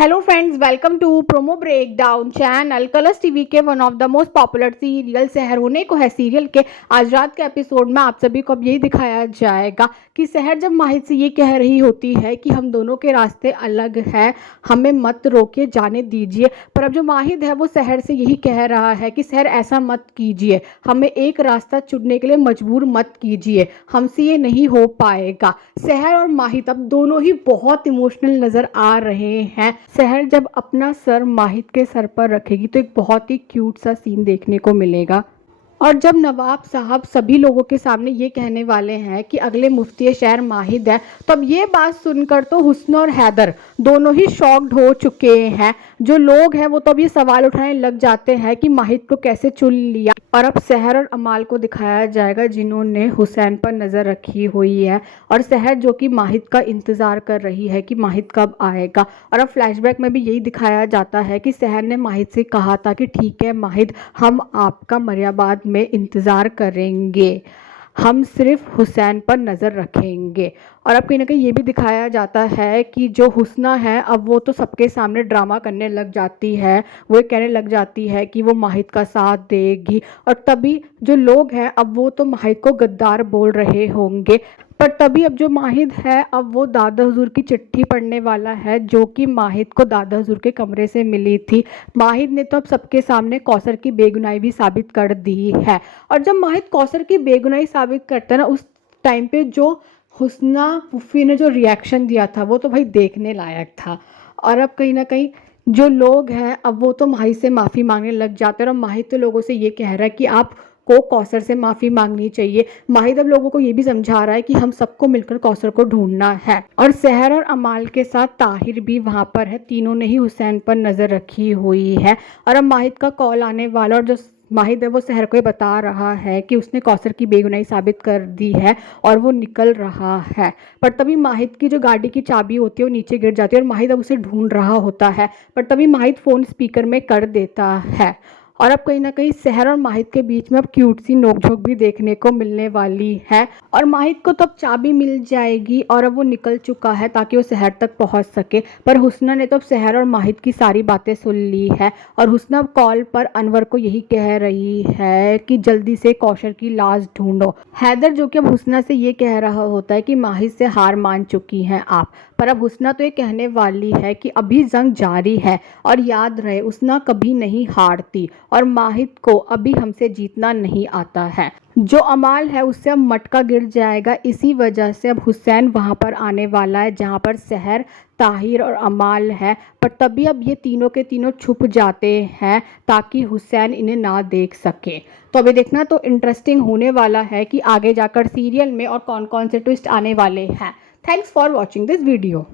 Hello friends, welcome to promo breakdown channel. Colors TV के one of the most popular serial शहर होने को है सीरियल के आज रात के एपिसोड में आप सभी को अब यही दिखाया जाएगा कि शहर जब माहिद से ये कह रही होती है कि हम दोनों के रास्ते अलग हैं, हमें मत रोके, जाने दीजिए। पर अब जो माहिद है वो शहर से यही कह रहा है कि शहर ऐसा मत कीजिए, हमें एक रास्ता चुनने के लिए मजबूर मत कीजिए, हमसे ये नहीं हो पाएगा। शहर और माहिद अब दोनों ही बहुत इमोशनल नज़र आ रहे हैं। शहर जब अपना सर माहिद के सर पर रखेगी तो एक बहुत ही क्यूट सा सीन देखने को मिलेगा। और जब नवाब साहब सभी लोगों के सामने ये कहने वाले हैं कि अगले मुफ्ती शहर माहिद है, तो अब ये बात सुनकर तो हुस्न और हैदर दोनों ही शॉक्ड हो चुके हैं। जो लोग हैं वो तो अब ये सवाल उठाने लग जाते हैं कि माहिद को कैसे चुन लिया। और अब शहर और अमाल को दिखाया जाएगा जिन्होंने हुसैन पर नज़र रखी हुई है, और शहर जो कि माहिद का इंतज़ार कर रही है कि माहिद कब आएगा। और अब फ्लैशबैक में भी यही दिखाया जाता है कि शहर ने माहिद से कहा था कि ठीक है माहिद, हम आपका मरियाबाद में इंतज़ार करेंगे, हम सिर्फ हुसैन पर नज़र रखेंगे। और अब कहीं ना कहीं ये भी दिखाया जाता है कि जो हुस्ना है अब वो तो सबके सामने ड्रामा करने लग जाती है, वो ये कहने लग जाती है कि वो माहिद का साथ देगी। और तभी जो लोग हैं अब वो तो माहिद को गद्दार बोल रहे होंगे, पर तभी अब जो माहिद है अब वो दादा हुजूर की चिट्ठी पढ़ने वाला है जो कि माहिद को दादा हुजूर के कमरे से मिली थी। माहिद ने तो अब सबके सामने कौसर की बेगुनाही भी साबित कर दी है। और जब माहिद कौसर की बेगुनाही साबित करता है ना, उस टाइम पे जो हुस्ना फूफी ने जो रिएक्शन दिया था वो तो भाई देखने लायक था। और अब कहीं ना कहीं जो लोग हैं अब वो तो माहिद से माफ़ी मांगने लग जाते हैं, और माहिद तो लोगों से ये कह रहा है कि आप को कौसर से माफ़ी मांगनी चाहिए। माहिद अब लोगों को ये भी समझा रहा है कि हम सबको मिलकर कौसर को ढूंढना है। और शहर और अमाल के साथ ताहिर भी वहाँ पर है, तीनों ने ही हुसैन पर नज़र रखी हुई है। और अब माहिद का कॉल आने वाला, और जो माहिद है वो शहर को ये बता रहा है कि उसने कौसर की बेगुनाही साबित कर दी है और वो निकल रहा है। पर तभी माहिद की जो गाड़ी की चाबी होती है वो नीचे गिर जाती है और माहिद अब उसे ढूंढ रहा होता है। पर तभी माहिद फ़ोन स्पीकर में कर देता है। और अब कहीं ना कहीं शहर और माहिद के बीच में अब क्यूट सी नोकझोंक भी देखने को मिलने वाली है। और माहिद को तो अब चाबी मिल जाएगी और अब वो निकल चुका है ताकि वो शहर तक पहुंच सके। पर हुस्ना ने तो अब शहर और माहिद की सारी बातें सुन ली है, और हुस्ना अब कॉल पर अनवर को यही कह रही है कि जल्दी से कौशर की लाश ढूंढो। हैदर जो कि अब हुस्ना से ये कह रहा होता है कि माहिद से हार मान चुकी हैं आप। पर अब हुस्ना तो ये कहने वाली है कि अभी जंग जारी है, और याद रहे हुस्ना कभी नहीं हारती, और माहिद को अभी हमसे जीतना नहीं आता है। जो अमाल है उससे अब मटका गिर जाएगा, इसी वजह से अब हुसैन वहाँ पर आने वाला है जहाँ पर शहर, ताहिर और अमाल है। पर तभी अब ये तीनों के तीनों छुप जाते हैं ताकि हुसैन इन्हें ना देख सके। तो अभी देखना तो इंटरेस्टिंग होने वाला है कि आगे जाकर सीरियल में और कौन कौन से ट्विस्ट आने वाले हैं। Thanks for watching this video.